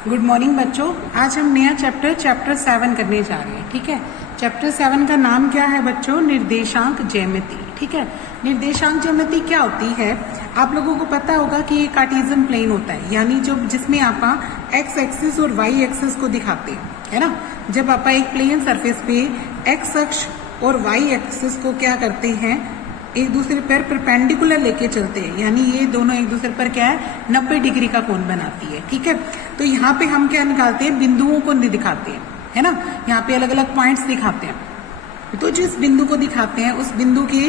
Good morning बच्चों। आज हम नया चैप्टर 7 करने जा रहे हैं। ठीक है, चैप्टर 7 का नाम क्या है बच्चों? निर्देशांक ज्यामिति। ठीक है, निर्देशांक ज्यामिति क्या होती है? आप लोगों को पता होगा कि ये कार्टेशियन प्लेन होता है, यानी जो जिसमें आप एक्स एक्सिस और वाई एक्सिस को दिखाते हैं, है ना। जब आप एक प्लेन सरफेस पे एक्स अक्ष और वाई एक्सिस को क्या करते हैं, एक दूसरे पर परपेंडिकुलर लेके चलते हैं, यानी ये दोनों एक दूसरे पर क्या है 90 डिग्री का कोण बनाती है। ठीक है, तो यहाँ पे हम क्या निकालते हैं, बिंदुओं को दिखाते हैं, है ना। यहाँ पे अलग अलग पॉइंट्स दिखाते हैं, तो जिस बिंदु को दिखाते हैं उस बिंदु के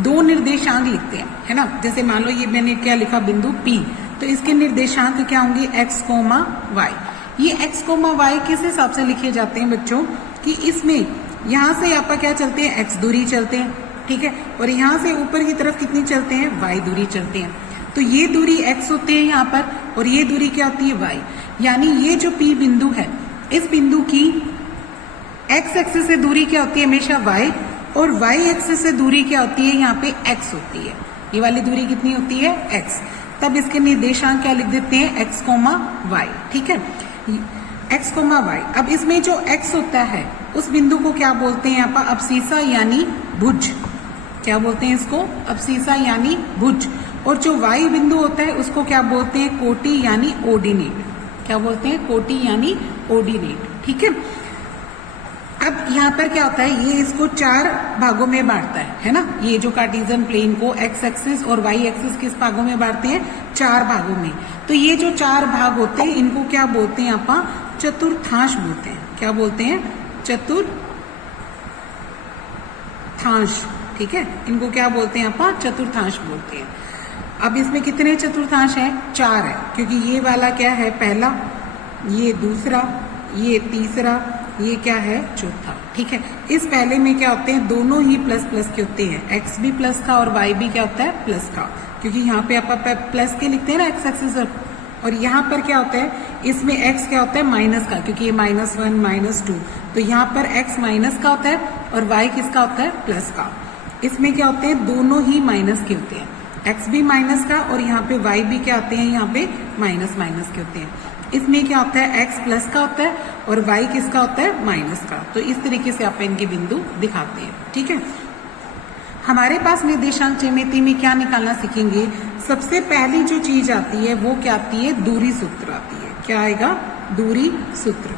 दो निर्देशांक लिखते हैं, है ना। जैसे मान लो ये मैंने क्या लिखा, बिंदु P, तो इसके निर्देशांक क्या होंगे, x, y। ये x, y किस हिसाब से लिखे जाते हैं बच्चों कि इसमें यहाँ से आप क्या चलते हैं, x दूरी चलते हैं, ठीक है, और यहाँ से ऊपर की तरफ कितनी चलते हैं, y दूरी चलते हैं। तो ये दूरी x होती है यहाँ पर, और ये दूरी क्या होती है, y। यानी ये जो P बिंदु है, इस बिंदु की x एक्सिस से दूरी क्या होती है, हमेशा y, और y एक्सिस से दूरी क्या होती है, यहाँ पे x होती है। ये वाली दूरी कितनी होती है, x। तब इसके निर्देशांक क्या लिख देते हैं, x, y। ठीक है, x, y। अब इसमें जो x होता है उस बिंदु को क्या बोलते हैं, यहाँ पर अबसीसा यानी भुज। क्या बोलते हैं इसको, अबसीसा यानी भुज। और जो y बिंदु होता है उसको क्या बोलते हैं, कोटि यानी ओर्डिनेट। क्या बोलते हैं, कोटि यानी ओर्डिनेट। ठीक है, अब यहाँ पर क्या होता है, ये इसको 4 भागों में बांटता है ना। ये जो कार्टेशियन प्लेन को x एक्सिस और y एक्सिस किस भागों में बांटते हैं, 4 भागों में। तो ये जो 4 भाग होते हैं इनको क्या बोलते हैं, आप चतुर्थांश बोलते हैं। क्या बोलते हैं, चतुर्थांश। ठीक है, इनको क्या बोलते हैं, आप चतुर्थांश बोलते हैं। अब इसमें कितने चतुर्थांश है, 4 है, क्योंकि ये वाला क्या है, पहला, ये दूसरा, ये तीसरा, ये क्या है, चौथा। ठीक है, इस पहले में क्या होते हैं, दोनों ही प्लस प्लस के होते हैं, x भी प्लस का और y भी क्या होता है, प्लस का, क्योंकि यहाँ पे आप प्लस के लिखते हैं ना x एक्सिस, और यहाँ पर क्या होता है, इसमें x क्या होता है, माइनस का, क्योंकि ये -1 -2, तो यहाँ पर x माइनस का होता है और y किसका होता है, प्लस का। इसमें क्या होते हैं, दोनों ही माइनस के होते हैं, x भी माइनस का और यहाँ पे y भी क्या होते हैं, यहाँ पे माइनस के होते हैं। इसमें क्या होता है, x प्लस का होता है और y किसका होता है, माइनस का। तो इस तरीके से आप इनके बिंदु दिखाते हैं। ठीक है, हमारे पास निर्देशांक ज्यामिति में क्या निकालना सीखेंगे, सबसे पहली जो चीज आती है वो क्या आती है, दूरी सूत्र आती है। क्या आएगा, दूरी सूत्र।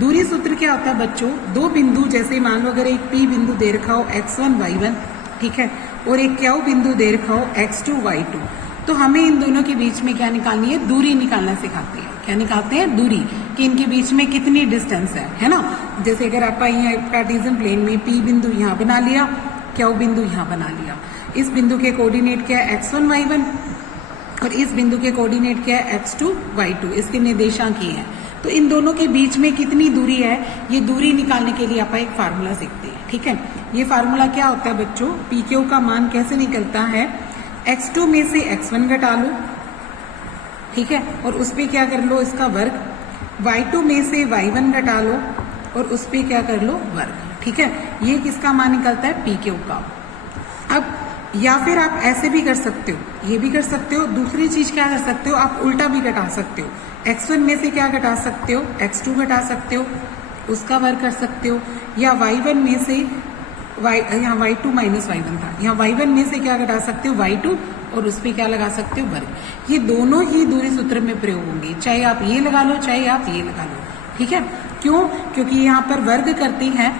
दूरी सूत्र क्या होता है बच्चों, दो बिंदु, जैसे मान लो अगर एक P बिंदु दे रखा हो x1 y1, ठीक है, और एक Q बिंदु दे रखा हो x2 y2, तो हमें इन दोनों के बीच में क्या निकालनी है, दूरी निकालना सिखाते हैं। क्या निकालते हैं, दूरी, कि इनके बीच में कितनी डिस्टेंस है ना। जैसे अगर आप यहाँ कार्टेशियन प्लेन में P बिंदु यहाँ बना लिया, Q बिंदु यहाँ बना लिया, इस बिंदु के कोऑर्डिनेट क्या है, x1 y1, और इस बिंदु के कोऑर्डिनेट क्या है, x2 y2, इसके निर्देशांक ये हैं। तो इन दोनों के बीच में कितनी दूरी है, ये दूरी निकालने के लिए आप एक फार्मूला सीखते हैं। ठीक है, ये फार्मूला क्या होता है बच्चों, PQ का मान कैसे निकलता है, x2 में से x1 घटा लो, ठीक है, और उस पर क्या कर लो, इसका वर्ग, y2 में से y1 घटा लो और उस पर क्या कर लो, वर्ग। ठीक है, ये किसका मान निकलता है, PQ का। अब या फिर आप ऐसे भी कर सकते हो, ये भी कर सकते हो, दूसरी चीज क्या कर सकते हो, आप उल्टा भी घटा सकते हो। x1 में से क्या घटा सकते हो, x2 घटा सकते हो, उसका वर्ग कर सकते हो, या y1 में से यहाँ y2 माइनस y1 था, यहाँ y1 में से क्या घटा सकते हो, y2, और उस पर क्या लगा सकते हो, वर्ग। ये दोनों ही दूरी सूत्र में प्रयोग होंगे, चाहे आप ये लगा लो चाहे आप ये लगा लो। ठीक है, क्यों, क्योंकि यहाँ पर वर्ग करते हैं,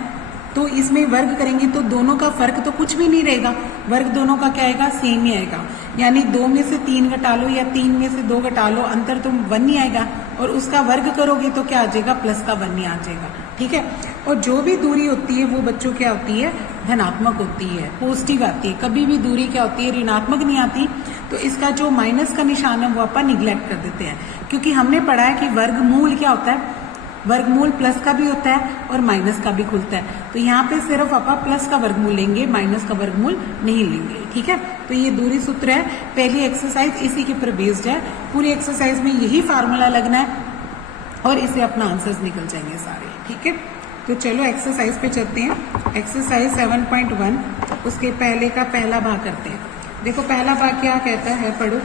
तो इसमें वर्ग करेंगे तो दोनों का फर्क तो कुछ भी नहीं रहेगा, वर्ग दोनों का क्या आएगा, सेम ही आएगा। यानी 2 में से 3 घटा लो या 3 में से 2 घटा लो, अंतर तो 1 ही आएगा, और उसका वर्ग करोगे तो क्या आ जाएगा, प्लस का 1 ही आ जाएगा। ठीक है, और जो भी दूरी होती है वो बच्चों क्या होती है, धनात्मक होती है, पॉजिटिव आती है। कभी भी दूरी क्या होती है, ऋणात्मक नहीं आती। तो इसका जो माइनस का निशान है वो अपन निग्लेक्ट कर देते हैं, क्योंकि हमने पढ़ा है कि वर्गमूल क्या होता है, वर्गमूल प्लस का भी होता है और माइनस का भी खुलता है। तो यहाँ पे सिर्फ आप प्लस का वर्गमूल लेंगे, माइनस का वर्गमूल नहीं लेंगे। ठीक है, तो ये दूरी सूत्र है, पहली एक्सरसाइज इसी के ऊपर बेस्ड है। पूरी एक्सरसाइज में यही फार्मूला लगना है और इसे अपना आंसर्स निकल जाएंगे सारे। ठीक है, तो चलो एक्सरसाइज पे चलते हैं। एक्सरसाइज 7.1, उसके पहले का पहला भाग करते हैं। देखो पहला भाग क्या कहता है, पढ़ो।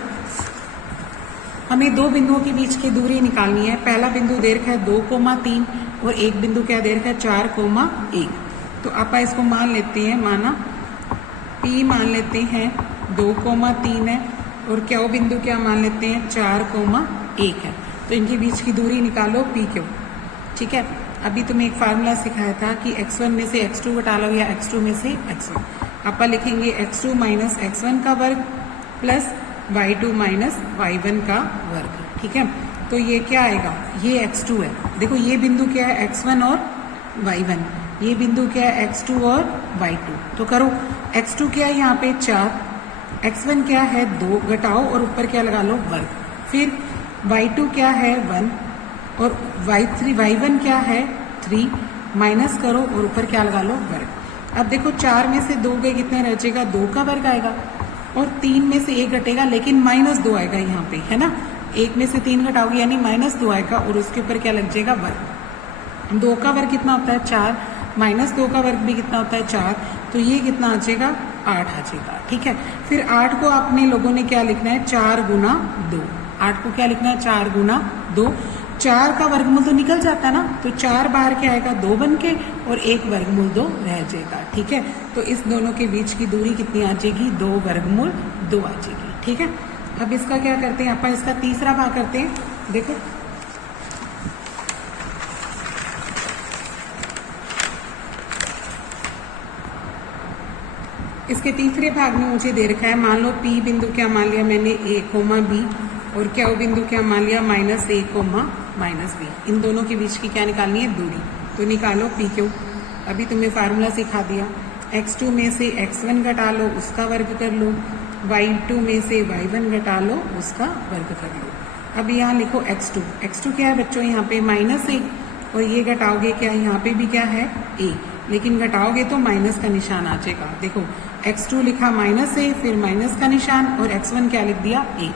हमें दो बिंदुओं के बीच की दूरी निकालनी है। पहला बिंदु दे रखा है 2,3 और एक बिंदु क्या दे रखा है 4,1। तो आप इसको मान लेते हैं, माना P मान लेते हैं 2,3 है और क्यू बिंदु क्या मान लेते हैं 4,1 है। तो इनके बीच की दूरी निकालो PQ। ठीक है, अभी तुम्हें एक फार्मूला सिखाया था कि x1 में से x2 घटा लो या x2 में से x1। आप लिखेंगे x2 माइनस x1 का वर्ग प्लस y2 माइनस y1 का वर्ग। ठीक है, तो ये क्या आएगा, ये x2 है। देखो ये बिंदु क्या है x1 और y1, ये बिंदु क्या है x2 और y2। तो करो, x2 क्या है यहाँ पे 4, x1 क्या है 2, घटाओ और ऊपर क्या लगा लो वर्ग। फिर y2 क्या है 1 और y1 क्या है 3, माइनस करो और ऊपर क्या लगा लो वर्ग। अब देखो 4 में से 2 गए कितने रह जाएगा, 2 का वर्ग आएगा और 3 में से 1 घटेगा लेकिन -2 आएगा यहाँ पे, है ना। 1 में से 3 घटाओगे यानी -2 आएगा और उसके ऊपर क्या लग जाएगा वर्ग। 2 का वर्ग कितना होता है 4, -2 का वर्ग भी कितना होता है 4, तो ये कितना आ जाएगा 8 आ जाएगा। ठीक है, फिर 8 को आपने लोगों ने क्या लिखना है 4 गुना 2। 8 को क्या लिखना है 4 गुना 2। 4 का वर्गमूल तो निकल जाता है ना, तो 4 बाहर क्या आएगा 2 बन के और 1 वर्गमूल 2 रह जाएगा। ठीक है, तो इस दोनों के बीच की दूरी कितनी आ जाएगी 2 वर्गमूल 2 आ जाएगी। ठीक है, अब इसका क्या करते हैं, अपन इसका तीसरा भाग करते हैं। देखो इसके तीसरे भाग में मुझे दे रखा है, मान लो P बिंदु क्या मान लिया मैंने A,B और Q बिंदु क्या मान लिया -A, -B। इन दोनों के बीच की क्या निकालनी है दूरी, तो निकालो PQ। अभी तुम्हें फार्मूला सिखा दिया, x2 में से x1 घटा लो उसका वर्ग कर लो, y2 में से y1 घटा लो उसका वर्ग कर लो। अब यहाँ लिखो x2 क्या है बच्चों यहाँ पे -A और ये घटाओगे क्या यहाँ पे भी क्या है A, लेकिन घटाओगे तो माइनस का निशान आ जाएगा। देखो x2 लिखा -A, फिर माइनस का निशान और x1 क्या लिख दिया A,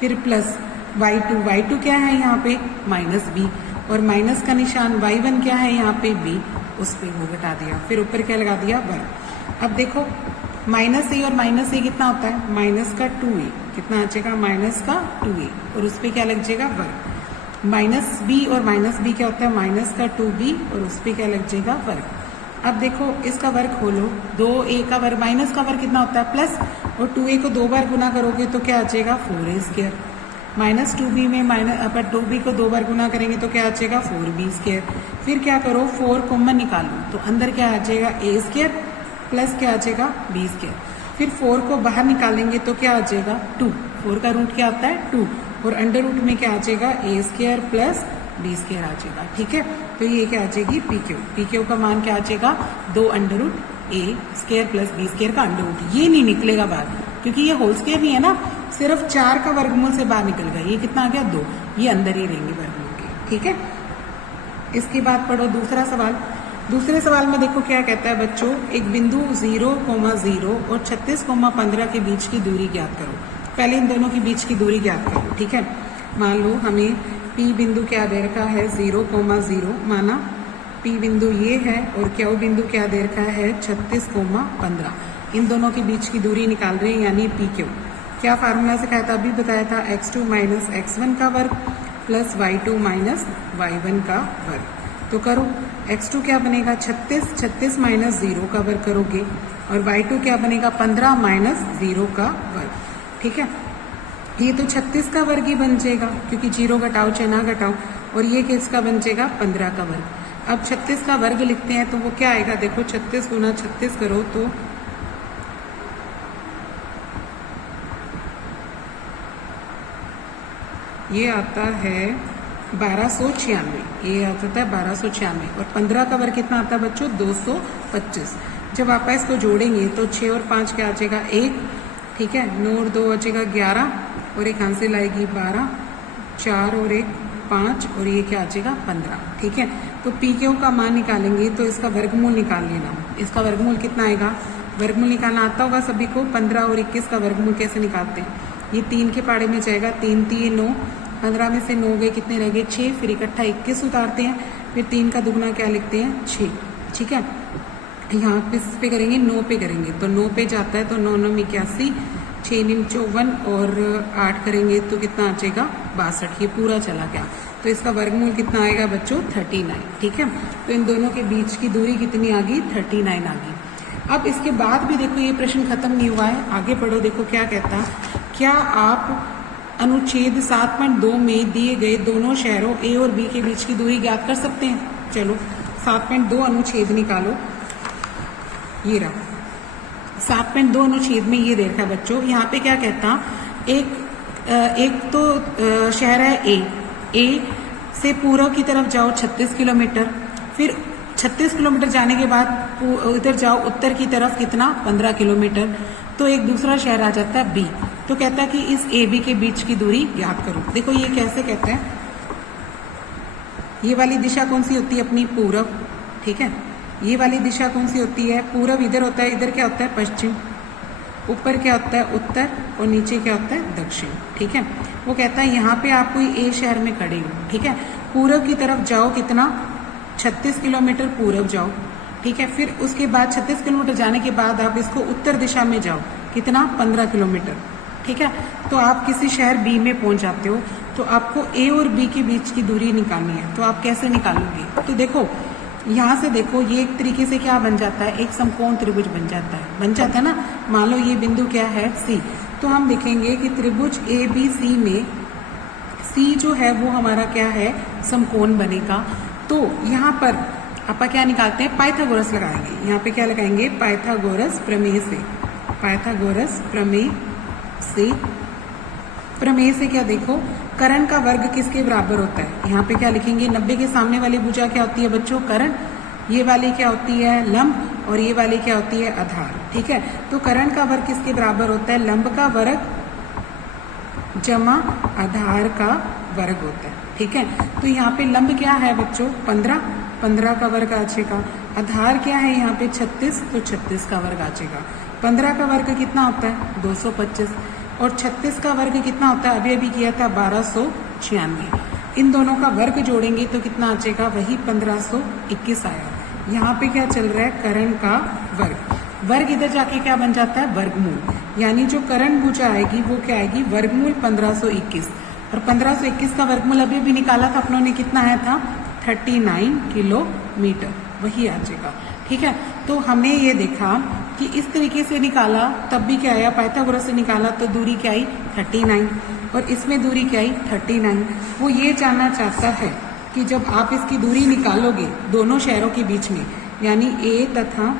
फिर प्लस y2 क्या है यहाँ पे -B और माइनस का निशान y1 क्या है यहाँ पे B, उस पे वो घटा दिया, फिर ऊपर क्या लगा दिया वर्ग। अब देखो -A और -A कितना होता है माइनस का 2A, कितना आ जाएगा माइनस का 2A और उस पर क्या लग जाएगा वर्ग। -B और -B क्या होता है माइनस का 2B और उस पर क्या लग जाएगा वर्ग। अब देखो इसका वर्ग खोलो, 2A का वर्ग माइनस का वर्ग कितना होता है प्लस, और 2A को 2 बार गुना करोगे तो क्या आ जाएगा 4A²। -2B में अपन 2B को 2 बार गुना करेंगे तो क्या आ जाएगा 4B²। फिर क्या करो 4 कॉमन निकालो तो अंदर क्या आ जाएगा A² प्लस क्या आ जाएगा B²। फिर 4 को बाहर निकालेंगे तो क्या आ जाएगा 2, 4 का रूट क्या आता है 2 और अंडर रूट में क्या आ जाएगा A² प्लस B² आ जाएगा। ठीक है, तो ये क्या आ जाएगी PQ का मान क्या आ जाएगा 2 under root A² plus B² का अंडर रूट। ये नहीं निकलेगा बाहर क्योंकि ये होल स्क्वायर नहीं है ना, सिर्फ 4 का वर्गमूल से बाहर निकल गया। ये कितना आ गया 2, ये अंदर ही रहेंगे वर्गमूल के। ठीक है, इसके बाद पढ़ो दूसरा सवाल। दूसरे सवाल में देखो क्या कहता है बच्चों, एक बिंदु 0,0 और 36,15 के बीच की दूरी ज्ञात करो। पहले इन दोनों के बीच की दूरी ज्ञात करो। ठीक है, मान लो हमें P बिंदु क्या दे रखा है 0,0, माना P बिंदु ये है और Q बिंदु क्या दे रखा है 36,15। इन दोनों के बीच की दूरी निकाल रहे हैं यानी PQ। क्या फार्मूला सिखाया था, अभी बताया था x2 माइनस x1 का वर्ग प्लस y2 माइनस y1 का वर्ग। तो करो x2 क्या बनेगा 36 माइनस 0 का वर्ग करोगे और y2 क्या बनेगा 15 माइनस 0 का वर्ग। ठीक है, ये तो 36 का वर्ग ही बन जाएगा क्योंकि 0 घटाओ चाहे ना घटाओ, और ये किसका बन जाएगा 15 का वर्ग। अब 36 का वर्ग लिखते हैं तो वो क्या आएगा, देखो 36 गुना 36 करो तो ये आता है 1296, ये आता है 1296 और 15 का वर्ग कितना आता है बच्चों 225। जब आप इसको जोड़ेंगे तो 6 और 5 क्या आ जाएगा 1, ठीक है, 9 और 2 आ जाएगा 11 और एक हासिल आएगी 12, 4 और 1 5 और ये क्या आ जाएगा 15। ठीक है, तो PQ का मान निकालेंगे तो इसका वर्गमूल निकाल लेना। इसका वर्गमूल कितना आएगा, वर्गमूल निकालना आता होगा सभी को। 15 और 21 का वर्गमूल कैसे निकालते हैं, ये 3 के पाड़े में जाएगा, 3 3 9, 15 में से 9 गए कितने रह गए 6, फिर इकट्ठा 21 उतारते हैं, फिर 3 का दुगना क्या लिखते हैं 6। ठीक है, यहाँ पे करेंगे 9 पे करेंगे तो 9 पे जाता है तो 9 9 81, 6 नीम 54 और 8 करेंगे तो कितना आ जाएगा 62। ये पूरा चला गया, तो इसका वर्गमूल कितना आएगा बच्चों 39। ठीक है, तो इन दोनों के बीच की दूरी कितनी आ गई 39 आ गई। अब इसके बाद भी देखो ये प्रश्न खत्म नहीं हुआ है, आगे पढ़ो। देखो क्या कहता है, क्या आप अनुच्छेद 7.2 में दिए गए दोनों शहरों ए और बी के बीच की दूरी ज्ञात कर सकते हैं। चलो 7.2 अनुच्छेद निकालो। ये रहा 7.2 अनुच्छेद में ये देखा बच्चों, यहाँ पे क्या कहता, एक तो शहर है ए से पूर्व की तरफ जाओ 36 किलोमीटर, फिर 36 किलोमीटर जाने के बाद इधर जाओ उत्तर की तरफ कितना 15 किलोमीटर, तो एक दूसरा शहर आ जाता है बी। तो कहता है कि इस ए बी के बीच की दूरी ज्ञात करो। देखो ये कैसे कहते हैं, ये वाली दिशा कौन सी होती है अपनी पूर्व, ठीक है, ये वाली दिशा कौन सी होती है पूर्व, इधर होता है, इधर क्या होता है पश्चिम, ऊपर क्या होता है उत्तर और नीचे क्या होता है दक्षिण। ठीक है, वो कहता है यहाँ पे आप कोई ए शहर में खड़े हो, ठीक है, पूर्व की तरफ जाओ कितना 36 किलोमीटर पूर्व जाओ, ठीक है, फिर उसके बाद 36 किलोमीटर जाने के बाद आप इसको उत्तर दिशा में जाओ कितना 15 किलोमीटर, ठीक है, तो आप किसी शहर बी में पहुंच जाते हो। तो आपको ए और बी के बीच की दूरी निकालनी है, तो आप कैसे निकालोगे, तो देखो यहाँ से देखो ये एक तरीके से क्या बन जाता है, एक समकोण त्रिभुज बन जाता है ना। मान लो ये बिंदु क्या है सी, तो हम देखेंगे कि त्रिभुज ए बी सी में सी जो है वो हमारा क्या है समकोण बनेगा। तो यहाँ पर आप क्या निकालते हैं पाइथागोरस लगाएंगे, यहाँ पे क्या लगाएंगे पाइथागोरस प्रमेय से, पाइथागोरस प्रमेय से क्या देखो कर्ण का वर्ग किसके बराबर होता है, यहाँ पे क्या लिखेंगे 90 के सामने वाली भुजा क्या होती है बच्चों कर्ण, ये वाली क्या होती है लंब और ये वाली क्या होती है आधार। ठीक है, तो कर्ण का वर्ग किसके बराबर होता है लंब का वर्ग जमा आधार का वर्ग होता है। ठीक है, तो यहाँ पे लंब क्या है बच्चों 15 का वर्ग आ जाएगा, आधार क्या है यहाँ पे 36, तो 36 का वर्ग आ जाएगा। 15 का वर्ग कितना होता है 225 और 36 का वर्ग कितना होता है अभी किया था 1296। इन दोनों का वर्ग जोड़ेंगे तो कितना आ जाएगा वही 1521 आया। यहाँ पे क्या चल रहा है कर्ण का वर्ग इधर जाके क्या बन जाता है वर्गमूल, यानी जो कर्ण भुजा आएगी वो क्या आएगी वर्गमूल 1521 और 1521 का वर्गमूल अभी भी निकाला था अपनों ने, कितना आया था 39 किलोमीटर, वही आ जाएगा। ठीक है, तो हमने ये देखा कि इस तरीके से निकाला तब भी क्या आया पाइथागोरस से निकाला तो दूरी क्या आई 39 और इसमें दूरी क्या आई 39। वो ये जानना चाहता है कि जब आप इसकी दूरी निकालोगे दोनों शहरों के बीच में, यानी ए तथा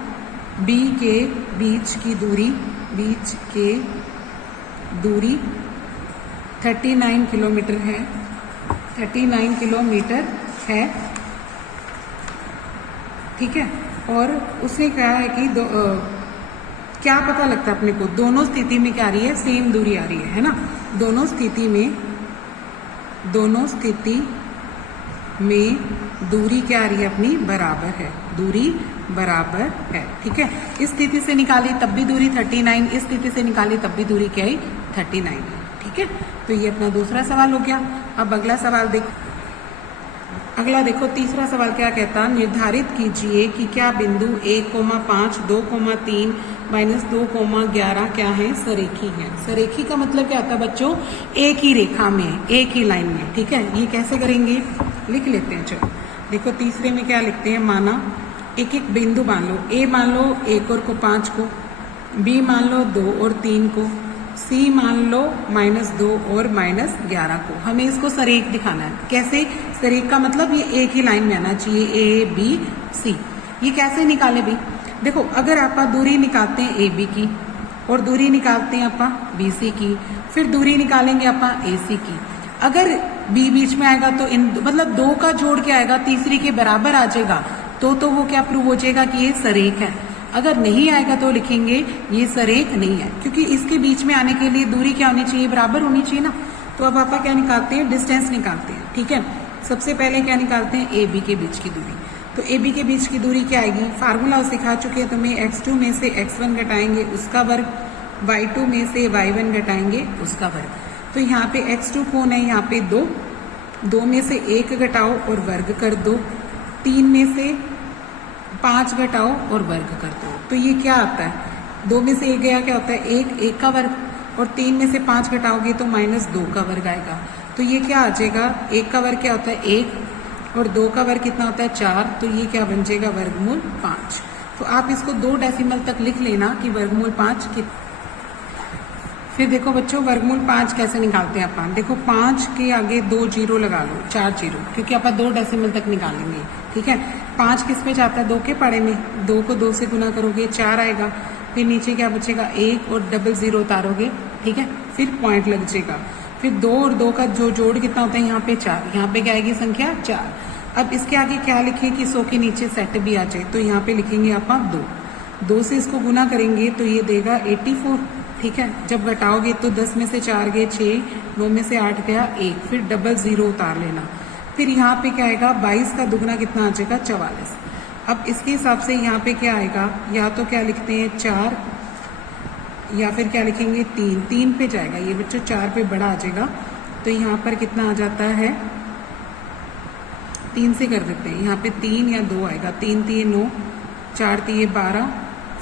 बी के बीच की दूरी 39 किलोमीटर है, 39 किलोमीटर है। ठीक है, और उसने कहा है कि क्या पता लगता है अपने को दोनों स्थिति में क्या आ रही है सेम दूरी आ रही है ना, दोनों स्थिति में दूरी क्या आ रही है अपनी बराबर है, दूरी बराबर है। ठीक है, इस स्थिति से निकाली तब भी दूरी 39, इस स्थिति से निकाली तब भी दूरी क्या आई 39 है। ठीक है, तो ये अपना दूसरा सवाल हो गया। अब अगला सवाल देखो तीसरा सवाल क्या कहता, निर्धारित कीजिए कि क्या बिंदु 1,5, 2,3 -2,11 क्या है सरेखी है। सरेखी का मतलब क्या होता है बच्चों एक ही रेखा में एक ही लाइन में। ठीक है, ये कैसे करेंगे लिख लेते हैं। चलो देखो तीसरे में क्या लिखते हैं, माना एक एक बिंदु मान लो, ए मान लो 1 और को 5 को, बी मान लो 2 और 3 को, सी मान लो -2 और -11 को। हमें इसको सरेख दिखाना है। कैसे सरेख का मतलब ये एक ही लाइन में आना चाहिए ए बी सी। ये कैसे निकाले भाई, देखो अगर आप दूरी निकालते हैं ए बी की और दूरी निकालते हैं आप बी सी की, फिर दूरी निकालेंगे आप ए सी की, अगर बी बीच में आएगा तो इन मतलब 2 का जोड़ क्या आएगा तीसरी के बराबर आ जाएगा, तो वो क्या प्रूव हो जाएगा कि ये सरेख है। अगर नहीं आएगा तो लिखेंगे ये सरेख नहीं है, क्योंकि इसके बीच में आने के लिए दूरी क्या होनी चाहिए बराबर होनी चाहिए ना। तो अब आप क्या निकालते हैं डिस्टेंस निकालते हैं। ठीक है, सबसे पहले क्या निकालते हैं ए बी के बीच की दूरी। तो ए बी के बीच की दूरी क्या आएगी, फार्मूला सिखा चुके हैं तुम्हें, x2 में से x1 घटाएंगे उसका वर्ग, y2 में से y1 घटाएंगे उसका वर्ग। तो यहाँ पे x2 कौन है, यहाँ पे 2 में से 1 घटाओ और वर्ग कर दो, 3 में से 5 घटाओ और वर्ग कर दो। तो ये क्या आता है 2 में से 1 गया क्या होता है 1 का वर्ग, और 3 में से 5 घटाओगे तो -2 का वर्ग आएगा। तो ये क्या आ जाएगा, 1 का वर्ग क्या होता है 1 और 2 का वर्ग कितना होता है 4, तो ये क्या बन जाएगा वर्गमूल 5। तो आप इसको 2 डेसिमल तक लिख लेना कि वर्गमूल 5 फिर देखो बच्चों वर्गमूल 5 कैसे निकालते हैं अपन। देखो 5 के आगे 2 जीरो लगा लो, 4 जीरो, क्योंकि अपन 2 डेसिमल तक निकालेंगे। ठीक है, 5 किस पे जाता है 2 के पाड़े में, 2 को 2 से गुना करोगे 4 आएगा, फिर नीचे क्या बचेगा 1 और डबल जीरो उतारोगे। ठीक है, फिर पॉइंट लग जाएगा, फिर 2 और 2 का जो जोड़ कितना होता है यहाँ पे 4, यहाँ पे क्या आएगी संख्या 4। अब इसके आगे क्या लिखें कि 100 के नीचे सेट भी आ जाए, तो यहाँ पे लिखेंगे अपन 2 से इसको गुना करेंगे तो ये देगा 84। ठीक है, जब घटाओगे तो 10 में से 4 गए 6, 9 में से 8 गया 1, फिर डबल जीरो उतार लेना। फिर यहाँ पे क्या आएगा 22 का दुगना कितना आ जाएगा 44। अब इसके हिसाब से यहाँ पे क्या आएगा, या तो क्या लिखते हैं 4 या फिर क्या लिखेंगे 3 पे जाएगा ये बच्चों, 4 पे बड़ा आ जाएगा, तो यहाँ पर कितना आ जाता है 3 से कर देते हैं, यहाँ पे 3 या 2 आएगा, 3 3 9, 4 3 12,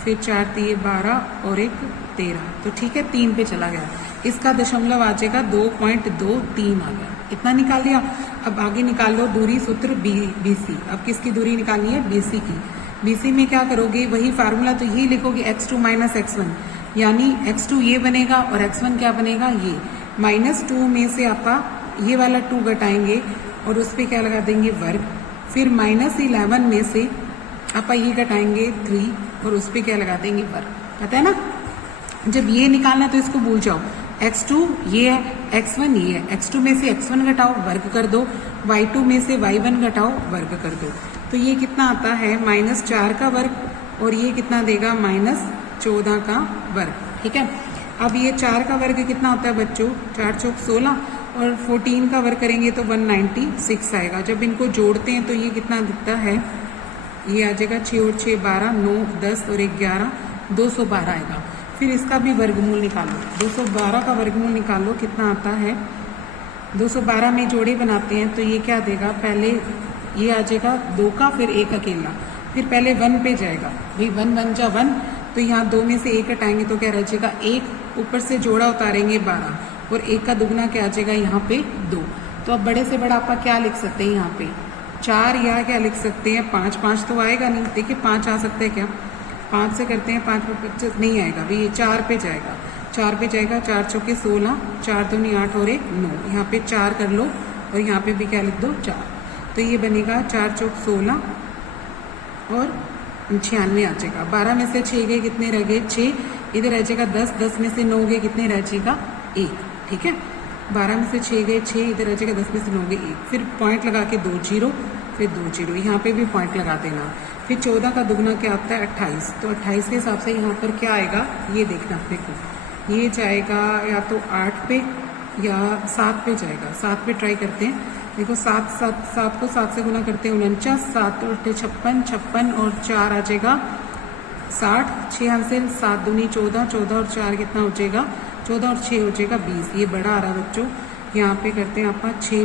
फिर 4 3 12 और 1 13। तो ठीक है 3 पे चला गया, इसका दशमलव आ जाएगा 2.23 आ गया, इतना निकाल लिया। अब आगे निकाल लो दूरी सूत्र BC। अब किसकी दूरी निकालनी है BC की। BC में क्या करोगे वही फार्मूला, तो यही लिखोगे x2 माइनस x1, यानी x2 ये बनेगा और x1 क्या बनेगा ये। -2 में से आप ये वाला 2 घटाएंगे और उस पर क्या लगा देंगे वर्ग, फिर -11 में से आप ये घटाएंगे 3 और उस पर क्या लगा देंगे वर्ग। पता है ना, जब ये निकालना तो इसको भूल जाओ, x2 ये है, x1 ये है, x2 में से x1 घटाओ वर्ग कर दो, y2 में से y1 घटाओ वर्ग कर दो, तो ये कितना आता है -4 का वर्ग और ये कितना देगा -14 का वर्ग। ठीक है, अब ये 4 का वर्ग कितना होता है बच्चों, 4 चौक 16 और 14 का वर्ग करेंगे तो 196 आएगा। जब इनको जोड़ते हैं तो ये कितना दिखता है, ये आ जाएगा 6 और 6 12, 9 10 और 1 11, 212 आएगा। फिर इसका भी वर्गमूल निकालो, 212 का वर्गमूल निकालो कितना आता है। 212 में जोड़े बनाते हैं तो ये क्या देगा, पहले ये आ जाएगा 2 का, फिर 1 अकेला, फिर पहले 1 पे जाएगा भाई, 1 1 जा 1, तो यहाँ 2 में से 1 हटाएंगे तो क्या रह जाएगा 1, ऊपर से जोड़ा उतारेंगे 12 और 1 का दुगना क्या आ जाएगा यहाँ पे 2। तो अब बड़े से बड़ा आप क्या लिख सकते हैं यहाँ पे 4 या क्या लिख सकते हैं 5, 5 तो आएगा नहीं, देखिए 5 आ सकता है क्या, 5 से करते हैं 5 पे 25 नहीं आएगा भाई, ये 4 पे जाएगा, 4 पे जाएगा, 4 चौके 16, 4 दूनी 8 और 1 9, यहाँ पे 4 कर लो और यहाँ पे भी क्या लिख दो 4, तो ये बनेगा 4 चौक 16 और 96 आ जाएगा। 12 में से 6 गए कितने रह गए 6, इधर रह जाएगा 10, 10 में से 9 गए कितने रह जाएगा 1। ठीक है, 12 में से 6 गए 6, इधर रह जाएगा 10 में से 9 गए 1, फिर पॉइंट लगा के 2 जीरो, फिर 2 जीरो, यहाँ पे भी पॉइंट लगा देना। फिर 14 का दुगना क्या आता है 28, तो 28 के हिसाब से यहाँ पर क्या आएगा ये देखना अपने को, ये जाएगा या तो 8 पे या 7 पे जाएगा, 7 पे ट्राई करते हैं। देखो 7 को 7 से गुना करते हैं 49, 7 और 56, 56 और 4 आ जाएगा 60, 6 हासिल, 7 दूनी 14, 14 और 4 कितना हो जाएगा 14 और 6 हो जाएगा 20। ये बड़ा आ रहा है बच्चों, यहाँ पे करते हैं आप 6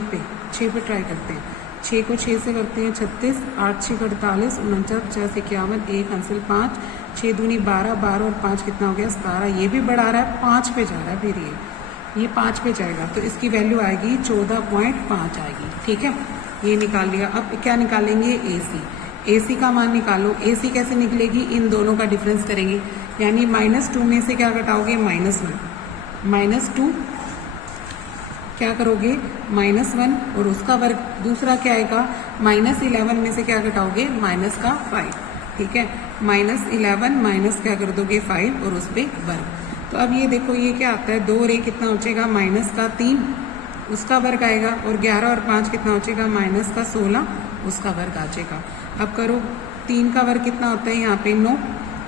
पे ट्राई करते हैं, 6 को 6 से करते हैं 36, 8 6 48, 49, 50 51, 1 हासिल 5, 6 दूनी 12, 12 और 5 कितना हो गया 17। ये भी बड़ा आ रहा है, 5 पे जा रहा है, फिर ये 5 पे जाएगा तो इसकी वैल्यू आएगी 14.5 आएगी। ठीक है, ये निकाल लिया। अब क्या निकालेंगे AC का मान निकालो। AC कैसे निकलेगी, इन दोनों का डिफरेंस करेंगे, यानी -2 में से क्या घटाओगे -1, -2 क्या करोगे -1 और उसका वर्ग, दूसरा क्या आएगा -11 में से क्या घटाओगे -5। ठीक है, -11 माइनस क्या कर दोगे 5 और उस पर वर्ग। तो अब ये देखो ये क्या आता है 2 और 1 कितना हो जाएगा -3 उसका वर्ग आएगा, और 11 और 5 कितना हो जाएगा -16 उसका वर्ग आ जाएगा। अब करो 3 का वर्ग कितना होता है यहाँ पे 9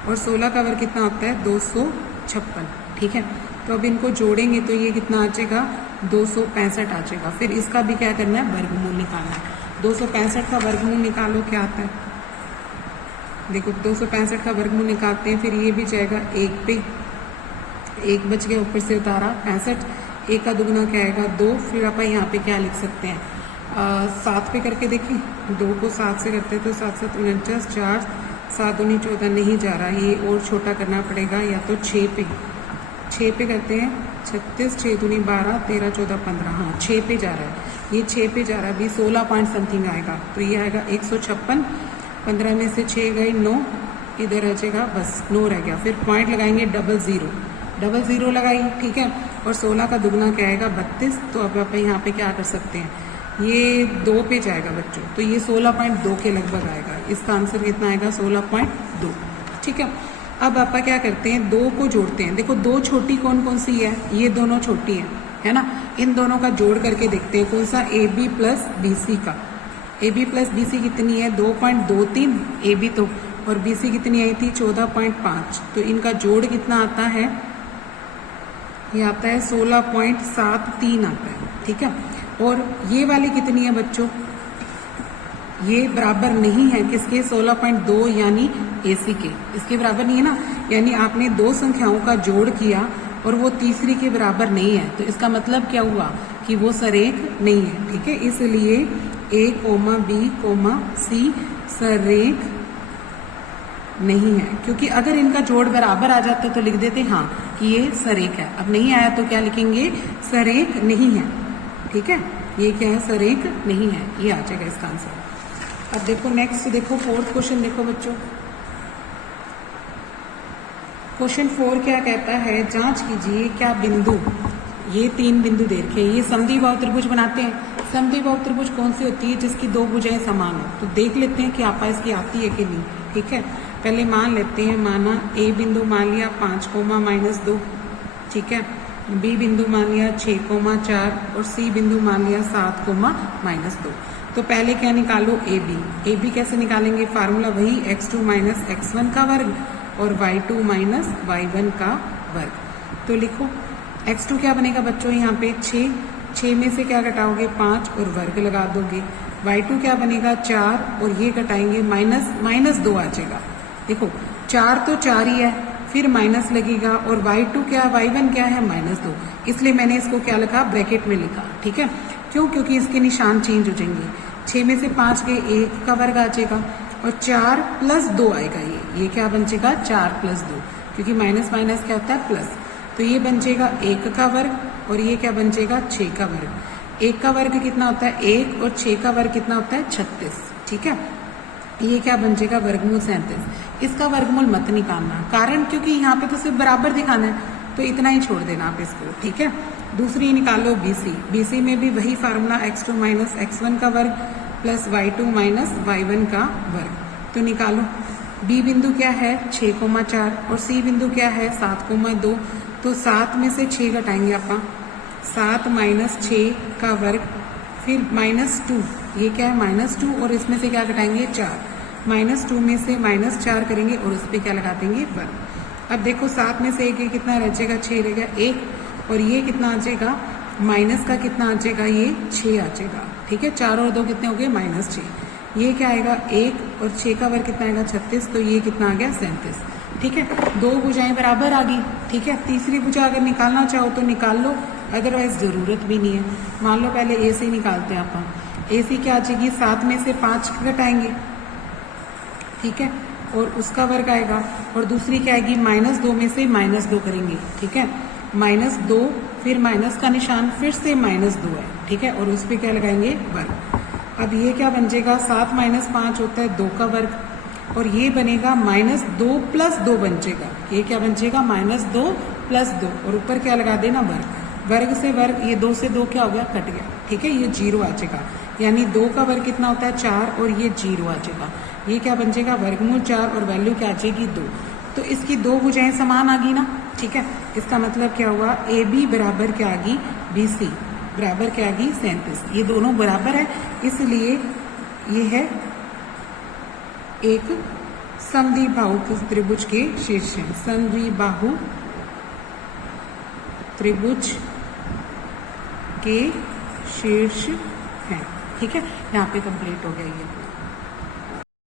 और 16 का वर्ग कितना होता है 256। ठीक है, तो अब इनको जोड़ेंगे तो ये कितना आ जाएगा 265 आ जाएगा। फिर इसका भी क्या करना है वर्गमूल निकालना है। 265 का वर्गमूल निकालो क्या आता है, देखो 265 का वर्गमूल निकालते हैं, फिर ये भी जाएगा 1 पे, 1 बच गया ऊपर से उतारा 65, 1 का दुगना क्या आएगा 2, फिर आप यहाँ पे क्या लिख सकते हैं 7 पे करके देखिए, 2 को 7 से करते हैं तो 7 7 49, 4 7 दूनी 14 नहीं जा रहा, ये और छोटा करना पड़ेगा, या तो 6 6 पे करते हैं, 36, 6 दूनी 12, 13, 14, 15, हाँ 6 पे जा रहा है, ये 6 पे जा रहा है, अभी 16 पॉइंट समथिंग आएगा, तो ये आएगा 156, 15 में से 6 गए 9, इधर रह जाएगा बस 9 रह गया, फिर पॉइंट लगाएंगे 00 लगाई, ठीक है, और 16 का दुगना क्या आएगा 32, तो अब आप यहाँ पे क्या कर सकते हैं, ये 2 पे जाएगा बच्चों, तो ये 16.2 के लगभग आएगा, इसका आंसर कितना आएगा 16.2, ठीक है। अब आपका क्या करते हैं, 2 को जोड़ते हैं, देखो 2 छोटी कौन कौन सी है, ये दोनों छोटी है ना, इन दोनों का जोड़ करके देखते हैं कौन सा, AB प्लस BC का, AB प्लस BC कितनी है 2.23 AB तो, और BC कितनी आई थी 14.5, तो इनका जोड़ कितना आता है, ये आता है 16.73 आता है, ठीक है। और ये वाली कितनी है बच्चों, ये बराबर नहीं है किसके, 16.2 यानी AC के, इसके बराबर नहीं है ना, यानी आपने 2 संख्याओं का जोड़ किया और वो तीसरी के बराबर नहीं है, तो इसका मतलब क्या हुआ कि वो सरेख नहीं है, ठीक है। इसलिए A, B, C सरेख नहीं है, क्योंकि अगर इनका जोड़ बराबर आ जाता तो लिख देते हाँ कि ये सरेख है, अब नहीं आया तो क्या लिखेंगे, सरेख नहीं है, ठीक है, ये क्या है, सरेख नहीं है, ये आ जाएगा इसका आंसर। अब देखो नेक्स्ट, देखो 4th क्वेश्चन देखो बच्चों, क्वेश्चन 4 क्या कहता है, जांच कीजिए क्या बिंदु, ये 3 बिंदु दे रखे हैं, ये समद्विबाहु त्रिभुज बनाते हैं, समद्विबाहु त्रिभुज कौन सी होती है, जिसकी 2 भुजाएं समान हो, तो देख लेते हैं कि आपा इसकी आती है कि नहीं, ठीक है। पहले मान लेते हैं, माना A बिंदु मान लिया 5, -2, ठीक है, B बिंदु मान लिया 6, 4 और C बिंदु मान लिया 7, -2। तो पहले क्या निकालो, AB कैसे निकालेंगे, फार्मूला वही x2 - x1 का वर्ग और y2 - y1 का वर्ग। तो लिखो x2 क्या बनेगा बच्चों, यहाँ पे 6 में से क्या घटाओगे 5 और वर्ग लगा दोगे, y2 क्या बनेगा 4 और ये घटाएंगे -2 आ जाएगा, देखो 4 तो 4 ही है, फिर माइनस लगेगा, और y2 क्या, y1 क्या है -2, इसलिए मैंने इसको क्या लिखा, ब्रैकेट में लिखा, ठीक है। क्यों, क्योंकि इसके निशान चेंज हो जाएंगे, 6 में से 5 के 1 का वर्ग आ जाएगा और 4 + 2 आएगा, ये क्या बन जाएगा 4 + 2, क्योंकि माइनस माइनस क्या होता है प्लस, तो ये बन जाएगा 1 का वर्ग और ये क्या बन जाएगा 6 का वर्ग। 1 का वर्ग कितना होता है 1 और 6 का वर्ग कितना होता है 36, ठीक है। ये क्या बन जाएगा वर्गमूल 37। इसका वर्गमूल मत निकालना, कारण क्योंकि यहाँ पे तो सिर्फ बराबर दिखाना है, तो इतना ही छोड़ देना आप इसको, ठीक है। दूसरी निकालो BC में भी वही फार्मूला x2 - x1 का वर्ग प्लस y2 - y1 का वर्ग। तो निकालो, B बिंदु क्या है 6,4 और C बिंदु क्या है 7,2, तो 7 में से 6 घटाएंगे आप, 7 - 6 का वर्ग, फिर -2, ये क्या है -2 और इसमें से क्या घटाएंगे 4, -2 में से -4 करेंगे और उस पर क्या लगा देंगे वर्ग। अब देखो 7 में से 1 ये कितना रह जाएगा 6 रह गया 1, और ये कितना आ जाएगा माइनस का कितना आ जाएगा ये 6 आ जाएगा, ठीक है। 4 और 2 कितने हो गए -6, ये क्या आएगा 1 और 6 का वर्ग कितना आएगा 36, तो ये कितना आ गया 37, ठीक है। 2 भुजाएं बराबर आ गई, ठीक है। तीसरी भुजा अगर निकालना चाहो तो निकाल लो, अदरवाइज जरूरत भी नहीं है। मान लो पहले AC निकालते हैं आप, AC क्या आ जाएगी 7 में से 5 घटाएंगे, ठीक है, और उसका वर्ग आएगा, और दूसरी क्या आएगी -2 में से -2 करेंगे, ठीक है, -2 फिर माइनस का निशान फिर से -2 है, ठीक है, और उस पर क्या लगाएंगे वर्ग। अब ये क्या बन जाएगा 7 - 5 होता है 2 का वर्ग, और ये बनेगा -2 + 2 बन जाएगा, ये क्या बन जाएगा -2 + 2 और ऊपर क्या लगा देना वर्ग, वर्ग से वर्ग, ये 2 से 2 क्या हो गया कट गया, ठीक है, ये 0 आ जाएगा, यानी 2 का वर्ग कितना होता है 4 और ये 0 आ जाएगा, ये क्या बन जाएगा वर्गमूल 4 और वैल्यू क्या आ जाएगी 2। तो इसकी 2 भुजाएं समान आ गई ना, ठीक है। इसका मतलब क्या हुआ AB बराबर क्या आ गई BC बराबर क्या आ गई 37, ये दोनों बराबर है, इसलिए ये है एक समद्विबाहु त्रिभुज के शीर्ष हैं, समद्विबाहु त्रिभुज के शीर्ष हैं, ठीक है। यहाँ पे कंप्लीट हो गया ये।